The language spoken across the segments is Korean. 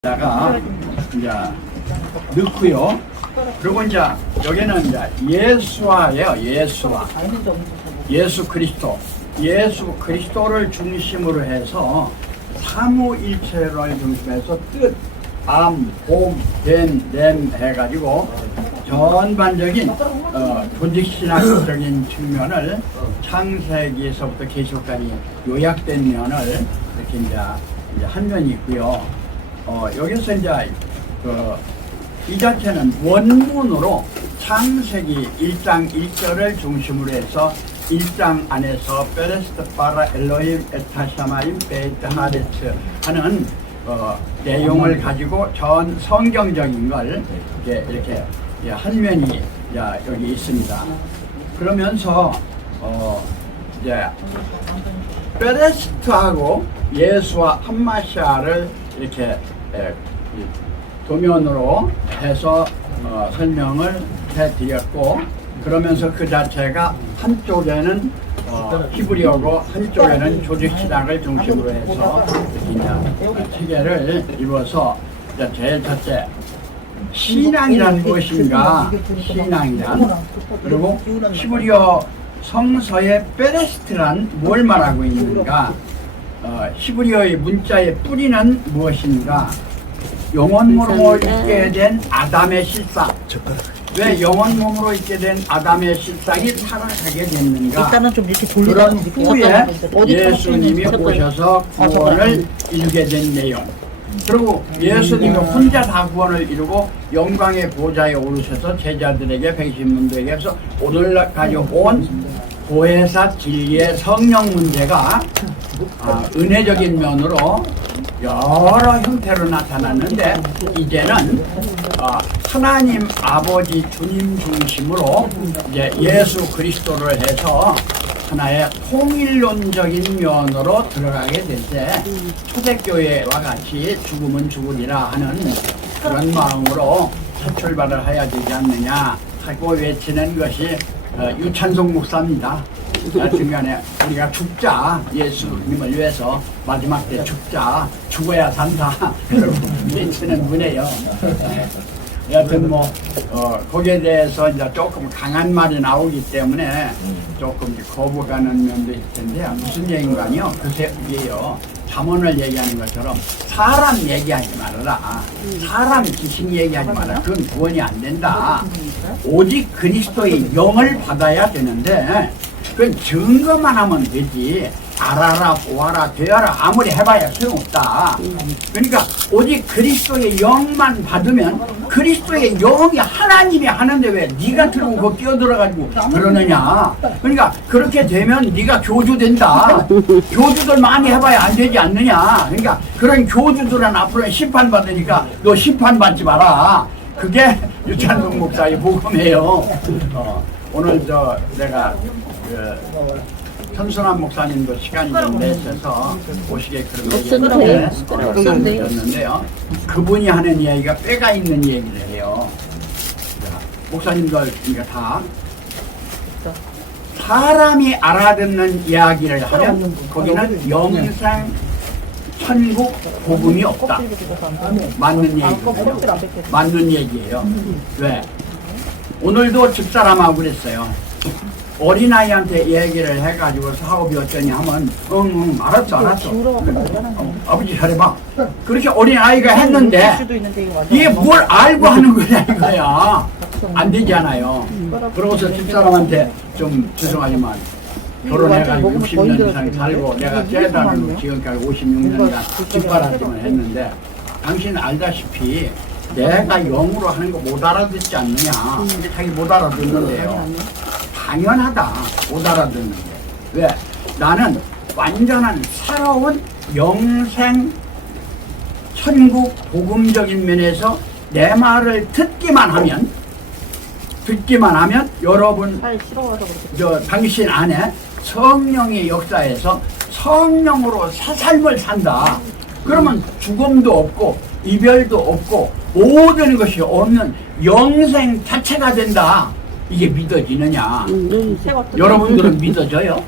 다가 이제 넣고요. 그리고 이제 여기는 이제 예수와예요. 예수 그리스도. 예수 그리스도를 중심으로 해서 삼위일체를 중심해서 뜻, 암, 봄, 됨 해가지고 전반적인 조직신학적인 측면을 창세기에서부터 계시록까지 요약된 면을 이렇게 이제 한 면이 있고요. 여기서 이제 이 자체는 원문으로 창세기 1장 1절을 중심으로 해서 1장 안에서 베레스트 바라 엘로힘 에타샤마임 베이트 하레츠 하는 내용을 가지고 전 성경적인 걸 이렇게 한 면이 여기 있습니다. 그러면서 이제 베레스트하고 예수와 한마샤를 이렇게 도면으로 해서 설명을 해드렸고, 그러면서 그 자체가 한쪽에는 히브리어고 한쪽에는 조직신학을 중심으로 해서 체계를 이루어서 제일 첫째 신앙이란 무엇인가, 신앙이란, 그리고 히브리어 성서의 베레스트란 뭘 말하고 있는가, 히브리어의 문자의 뿌리는 무엇인가, 영원몸으로 있게 된 아담의 실상, 왜 영원몸으로 있게 된 아담의 실상이 타락하게 됐는가, 일단은 좀 이렇게 그런 후에 예수님이 오셔서 구원을 이루게 된 내용, 그리고 예수님이 혼자 다 구원을 이루고 영광의 보좌에 오르셔서 제자들에게 백신문들에게서 오늘까지 온 보혜사 진리의 성령 문제가 은혜적인 면으로 여러 형태로 나타났는데, 이제는 하나님 아버지 주님 중심으로 이제 예수 그리스도를 해서 하나의 통일론적인 면으로 들어가게 될 때 초대교회와 같이 죽으면 죽으리라 하는 그런 마음으로 새 출발을 해야 되지 않느냐 하고 외치는 것이 유찬송 목사입니다. 중간에 우리가 죽자, 예수님을 위해서 마지막 때 죽자, 죽어야 산다 그러고 외치는 분이에요. 여하튼 거기에 대해서 이제 조금 강한 말이 나오기 때문에 조금 거부가는 면도 있을 텐데, 무슨 얘기인가요? 그새 이게요, 잠언을 얘기하는 것처럼 사람 얘기하지 말아라, 사람 지식 얘기하지 마라. 그건 구원이 안 된다. 오직 그리스도의 영을 받아야 되는데, 그건 증거만 하면 되지, 알아라 보아라 되어라 아무리 해봐야 소용없다. 그러니까 오직 그리스도의 영만 받으면, 그리스도의 영이 하나님이 하는데 왜 네가 들어오고 그거 끼어들어가지고 그러느냐. 그러니까 그렇게 되면 네가 교주된다. 교주들 많이 해봐야 안 되지 않느냐. 그러니까 그런 교주들은 앞으로 심판받으니까 너 심판받지 마라. 그게 유찬동 목사의 복음이에요. 오늘 내가 천순환 목사님도 시간이 좀 내셔서 오시게 그런 얘기를 했는데요. 그분이 하는 이야기가 때가 있는 얘기를 해요. 목사님들 그러니까 다 사람이 알아듣는 이야기를 하면 거기는 영생, 천국, 복음이 없다. 맞는 얘기예요. 맞는 얘기예요. 왜? 오늘도 집사람하고 그랬어요. 어린아이한테 얘기를 해가지고 사업이 어쩌니 하면 알았어 아버지 잘해봐. 그렇게 어린아이가 했는데 이게 뭘 알고 하는 거냐 이거야. 안 되잖아요. 그러고서 집사람한테 좀 죄송하지만 결혼해가지고 60년 이상 살고 내가 재단으로 지금까지 56년간 집바라지만 했는데, 당신 알다시피 내가 영으로 하는 거 못 알아듣지 않느냐. 근데 자기 못 알아듣는데요. 당연하다, 못 알아듣는 게. 왜? 나는 완전한 새로운 영생, 천국, 복음적인 면에서 내 말을 듣기만 하면 여러분 당신 안에 성령의 역사에서 성령으로 새 삶을 산다. 그러면 죽음도 없고 이별도 없고 모든 것이 없는 영생 자체가 된다. 이게 믿어지느냐? 여러분들은 믿어져요?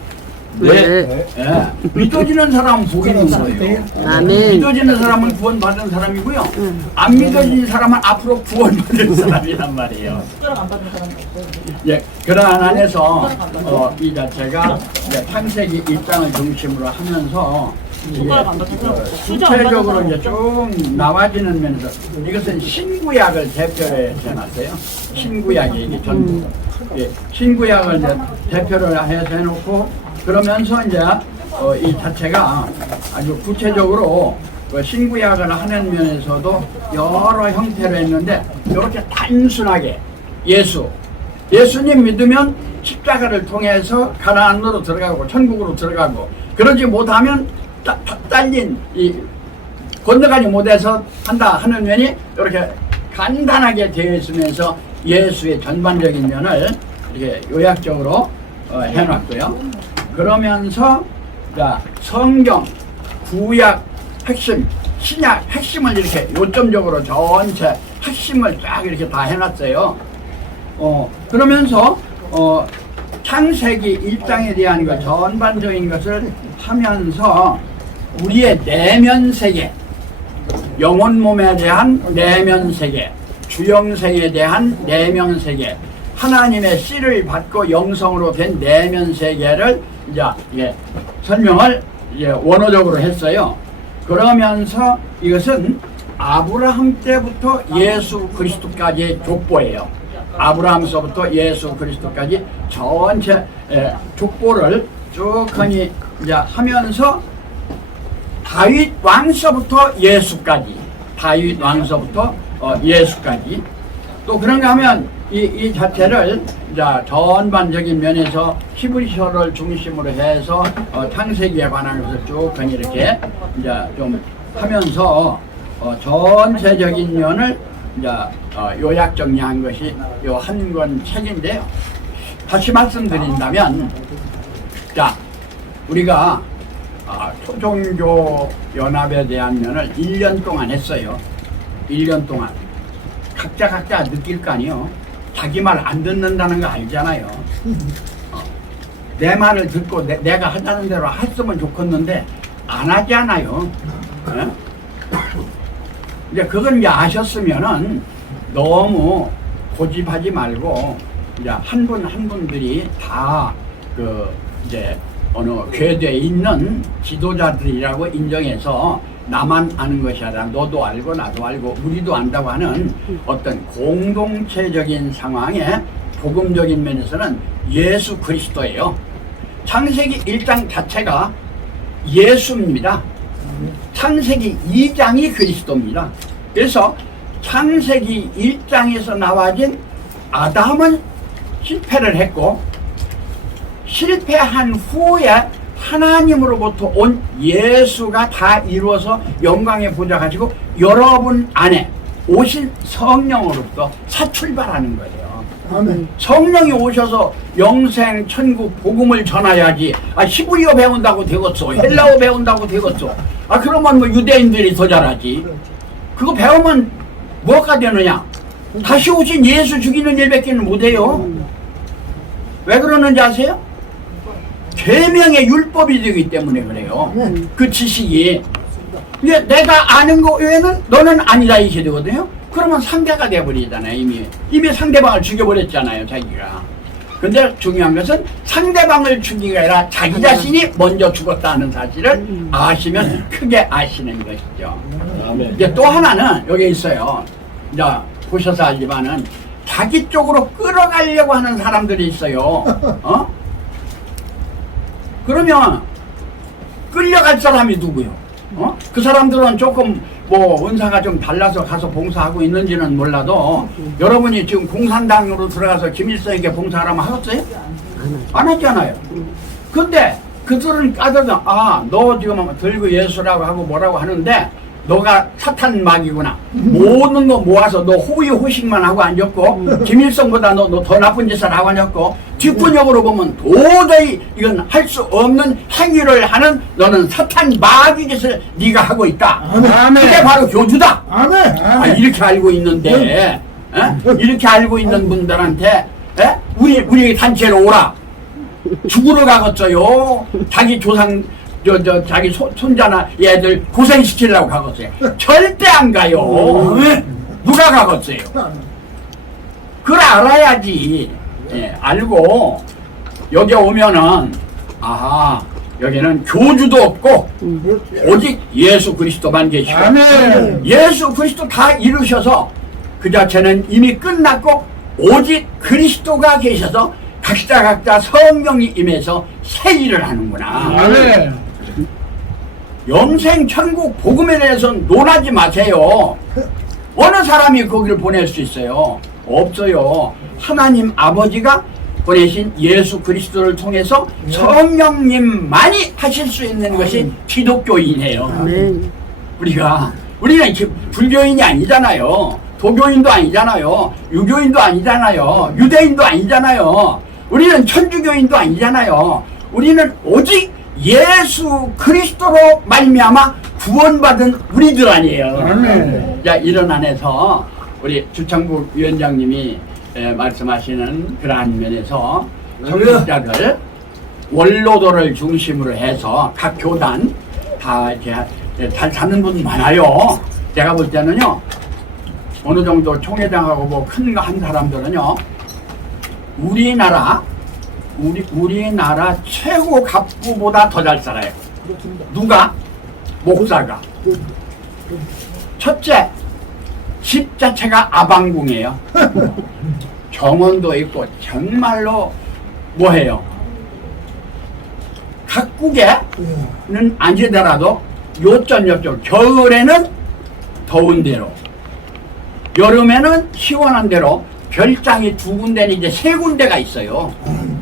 네. 예. 믿어지는 사람은 복이 있는 거예요. 아멘. 믿어지는 사람은 구원받은 사람이고요. 안 믿어지는 사람은 앞으로 구원받을 사람이란 말이에요. 예, 그러한 안에서 이 자체가 이제 창세기 1장을 중심으로 하면서 구체적으로 이제 쭉 나와지는 면에서 이것은 신구약을 대표로 해놨어요. 신구약이 이게 전부. 예, 신구약을 이제 대표를 해서 해놓고 그러면서 이제 이 자체가 아주 구체적으로 그 신구약을 하는 면에서도 여러 형태로 했는데 이렇게 단순하게 예수님 믿으면 십자가를 통해서 가나안으로 들어가고 천국으로 들어가고 그러지 못하면 딸린 건너가지 못해서 한다 하는 면이 이렇게 간단하게 되어 있으면서 예수의 전반적인 면을 이렇게 요약적으로 해놨고요. 그러면서 성경, 구약 핵심, 신약 핵심을 이렇게 요점적으로 전체 핵심을 쫙 이렇게 다 해놨어요. 그러면서 창세기 1장에 대한 것 전반적인 것을 하면서 우리의 내면 세계, 영혼 몸에 대한 내면 세계, 주영생에 대한 내면 세계, 하나님의 씨를 받고 영성으로 된 내면 세계를 이제 설명을 원어적으로 했어요. 그러면서 이것은 아브라함 때부터 예수 그리스도까지의 족보예요. 아브라함서부터 예수 그리스도까지 전체 족보를 쭉 이제 하면서 다윗 왕서부터 예수까지, 다윗 왕서부터 예수까지. 또 그런가 하면 이 자체를 이제 전반적인 면에서 히브리서를 중심으로 해서 창세기에 관한 것을 쭉 이렇게 이제 좀 하면서 전체적인 면을 이제 요약 정리한 것이 요 한 권 책인데요. 다시 말씀드린다면, 자, 우리가 초종교 연합에 대한 면을 1년 동안 했어요. 1년 동안. 각자 느낄 거 아니에요. 자기 말 안 듣는다는 거 알잖아요. 내 말을 듣고 내가 하자는 대로 했으면 좋겠는데 안 하지 않아요. 이제 그걸 이제 아셨으면은 너무 고집하지 말고 이제 한 분 한 분들이 다 이제 어느 궤도에 있는 지도자들이라고 인정해서 나만 아는 것이 아니라 너도 알고 나도 알고 우리도 안다고 하는 어떤 공동체적인 상황에 복음적인 면에서는 예수 그리스도예요. 창세기 1장 자체가 예수입니다. 창세기 2장이 그리스도입니다. 그래서 창세기 1장에서 나와진 아담은 실패를 했고 실패한 후에 하나님으로부터 온 예수가 다 이루어서 영광의 보좌 가지고 여러분 안에 오신 성령으로부터 사출발하는 거예요. 아멘. 성령이 오셔서 영생 천국 복음을 전해야지. 히브리어 배운다고 되겠어, 헬라어 배운다고 되겠어. 그러면 뭐 유대인들이 더 잘하지. 그거 배우면 뭐가 되느냐? 다시 오신 예수 죽이는 일밖에는 못해요. 왜 그러는지 아세요? 계명의 율법이 되기 때문에 그래요. 그 지식이. 이제 내가 아는 거 외에는 너는 아니다 이렇게 되거든요. 그러면 상대가 돼버리잖아요. 이미 상대방을 죽여버렸잖아요, 자기가. 근데 중요한 것은 상대방을 죽이가 아니라 자기 자신이 먼저 죽었다는 사실을 아시면 크게 아시는 것이죠. 이제 또 하나는 여기 있어요. 이제 보셔서 알지만은 자기 쪽으로 끌어가려고 하는 사람들이 있어요. 그러면 끌려갈 사람이 누구요? 그 사람들은 조금 뭐 은사가 좀 달라서 가서 봉사하고 있는지는 몰라도 여러분이 지금 공산당으로 들어가서 김일성에게 봉사하라면 하겠어요? 안 했잖아요. 근데 그들은 까다가 너 지금 들고 예수라고 하고 뭐라고 하는데 너가 사탄 막이구나. 모든 거 모아서 너 호의호식만 하고 앉았고 김일성보다 너 더 나쁜 짓을 하고 앉았고 뒷근역으로 보면 도저히 이건 할 수 없는 행위를 하는 너는 사탄 마귀 짓을 네가 하고 있다. 아멘. 그게 바로 교주다. 아멘. 이렇게 알고 있는데 이렇게 알고 있는 분들한테 우리 단체로 오라. 죽으러 가겠어요. 자기 조상 자기 손자나 얘들 고생시키려고 가겠어요. 절대 안 가요. 누가 가겠어요? 그걸 알아야지. 예, 알고 여기 오면은 아하 여기는 교주도 없고 오직 예수 그리스도만 계시고 예수 그리스도 다 이루셔서 그 자체는 이미 끝났고 오직 그리스도가 계셔서 각자 성령이 임해서 새 일을 하는구나. 영생 천국 복음에 대해서는 논하지 마세요. 어느 사람이 거기를 보낼 수 있어요? 없어요. 하나님 아버지가 보내신 예수 그리스도를 통해서 성령님만이 하실 수 있는 것이 기독교인이에요. 우리는 불교인이 아니잖아요. 도교인도 아니잖아요. 유교인도 아니잖아요. 유대인도 아니잖아요. 우리는 천주교인도 아니잖아요. 우리는 오직 예수 그리스도로 말미암아 구원받은 우리들 아니에요. 자, 이런 안에서 우리 주창국 위원장님이 말씀하시는 그러한 면에서 청취자들 원로도를 중심으로 해서 각 교단 다 이렇게 잘 사는 분 많아요. 제가 볼 때는요, 어느 정도 총회장하고 뭐 큰 거 한 사람들은요, 우리나라 최고 갑부보다 더 잘 살아요. 누가? 목사가. 첫째, 집 자체가 아방궁이에요. 정원도 있고 정말로 뭐해요? 각국에는 아니더라도 요쪽 겨울에는 더운 데로, 여름에는 시원한 데로 별장이 2군데는 이제 3군데가 있어요.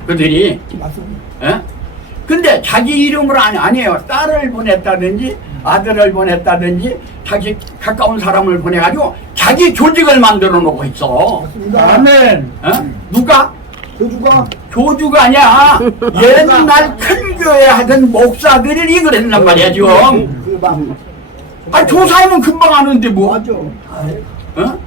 그들이. 예? 근데 자기 이름으로 아니에요. 딸을 보냈다든지 아들을 보냈다든지 자기 가까운 사람을 보내가지고 자기 조직을 만들어 놓고 있어. 아멘. 어? 누가? 교주가 아니야. 옛날 큰 교회 하던 목사들이 그랬단 말이야 지금. 조사하면 금방 아는데 뭐. 어?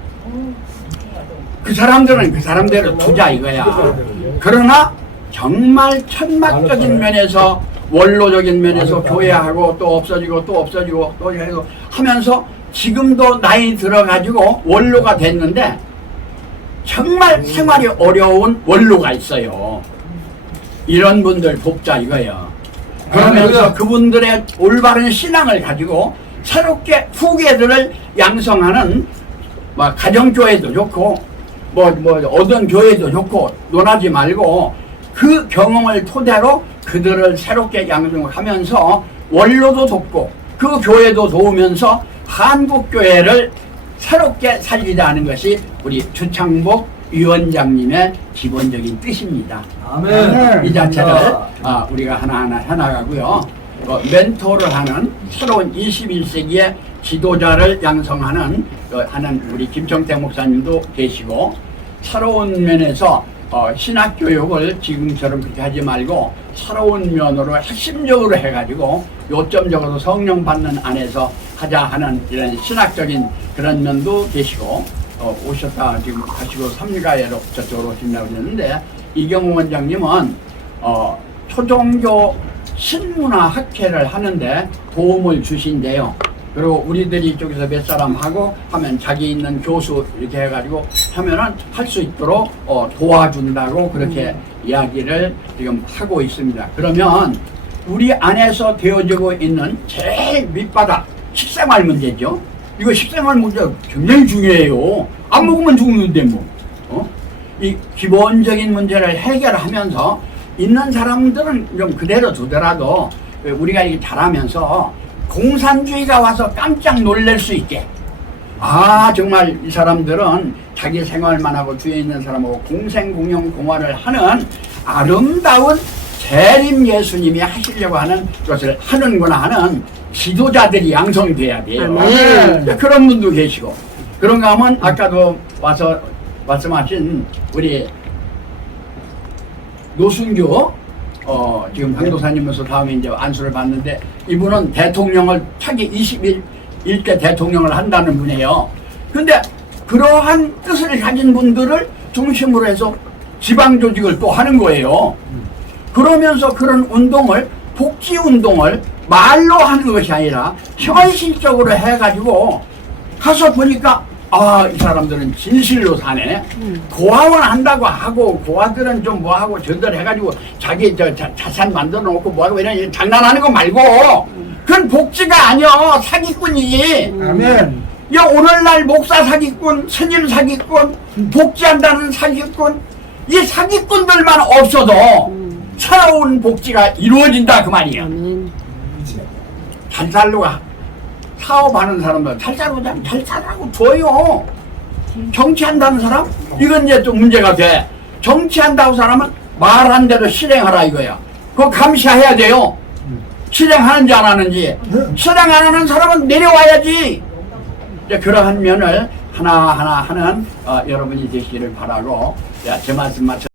그 사람들은 그 사람대로 두자 이거야. 그러나 정말 천막적인 면에서 원로적인 면에서 교회하고 또 없어지고 또 해서 하면서 지금도 나이 들어가지고 원로가 됐는데 정말 생활이 어려운 원로가 있어요. 이런 분들 돕자 이거예요. 그러면서 그분들의 올바른 신앙을 가지고 새롭게 후계들을 양성하는 뭐 가정교회도 좋고 뭐 어떤 교회도 좋고 논하지 말고 그 경험을 토대로 그들을 새롭게 양성하면서 원로도 돕고 그 교회도 도우면서 한국교회를 새롭게 살리자는 것이 우리 주창복 위원장님의 기본적인 뜻입니다. 아멘. 이 자체를 우리가 하나하나 해나가고요. 멘토를 하는 새로운 21세기의 지도자를 양성하는 우리 김청태 목사님도 계시고 새로운 면에서 신학교육을 지금처럼 그렇게 하지 말고 새로운 면으로 핵심적으로 해가지고 요점적으로 성령 받는 안에서 하자 하는 이런 신학적인 그런 면도 계시고 오셨다 지금 가시고 삼가에로 저쪽으로 오신다고 그랬는데 이경호 원장님은 초종교 신문화 학회를 하는데 도움을 주신대요. 그리고 우리들이 이쪽에서 몇 사람 하고 하면 자기 있는 교수 이렇게 해가지고 하면은 할 수 있도록 도와준다고 그렇게 이야기를 지금 하고 있습니다. 그러면 우리 안에서 되어지고 있는 제일 밑바닥 식생활 문제죠. 이거 식생활 문제 굉장히 중요해요. 안 먹으면 죽는데 뭐. 이 기본적인 문제를 해결하면서 있는 사람들은 좀 그대로 두더라도 우리가 이렇게 잘하면서 공산주의가 와서 깜짝 놀랄 수 있게 정말 이 사람들은 자기 생활만 하고 주위에 있는 사람하고 공생공영공활을 하는 아름다운 재림 예수님이 하시려고 하는 것을 하는구나 하는 지도자들이 양성돼야 돼요. 그런 분도 계시고 그런가 하면 아까도 와서 말씀하신 우리 노순교 지금 강도사님으로서 다음에 이제 안수를 받는데 이분은 대통령을 차기 21대 대통령을 한다는 분이에요. 근데 그러한 뜻을 가진 분들을 중심으로 해서 지방 조직을 또 하는 거예요. 그러면서 그런 운동을, 복지 운동을 말로 하는 것이 아니라 현실적으로 해가지고 가서 보니까 이 사람들은 진실로 사네. 고아원 한다고 하고 고아들은 좀 뭐하고 저들 해가지고 자기 자산 만들어 놓고 뭐하고 이런 장난하는 거 말고 그건 복지가 아니여. 사기꾼이지. 아멘. 야, 오늘날 목사 사기꾼, 스님 사기꾼, 복지한다는 사기꾼, 이 사기꾼들만 없어도 새로운 복지가 이루어진다 그 말이야. 잘 살려고 사업하는 사람들 잘 살라고 줘요. 정치한다는 사람? 이건 이제 좀 문제가 돼. 정치한다고 사람은 말한 대로 실행하라 이거야. 그거 감시해야 돼요. 실행하는지 안 하는지. 실행 안 하는 사람은 내려와야지. 이제 그러한 면을 하나하나 하는 여러분이 되시기를 바라고, 제 말씀 마쳐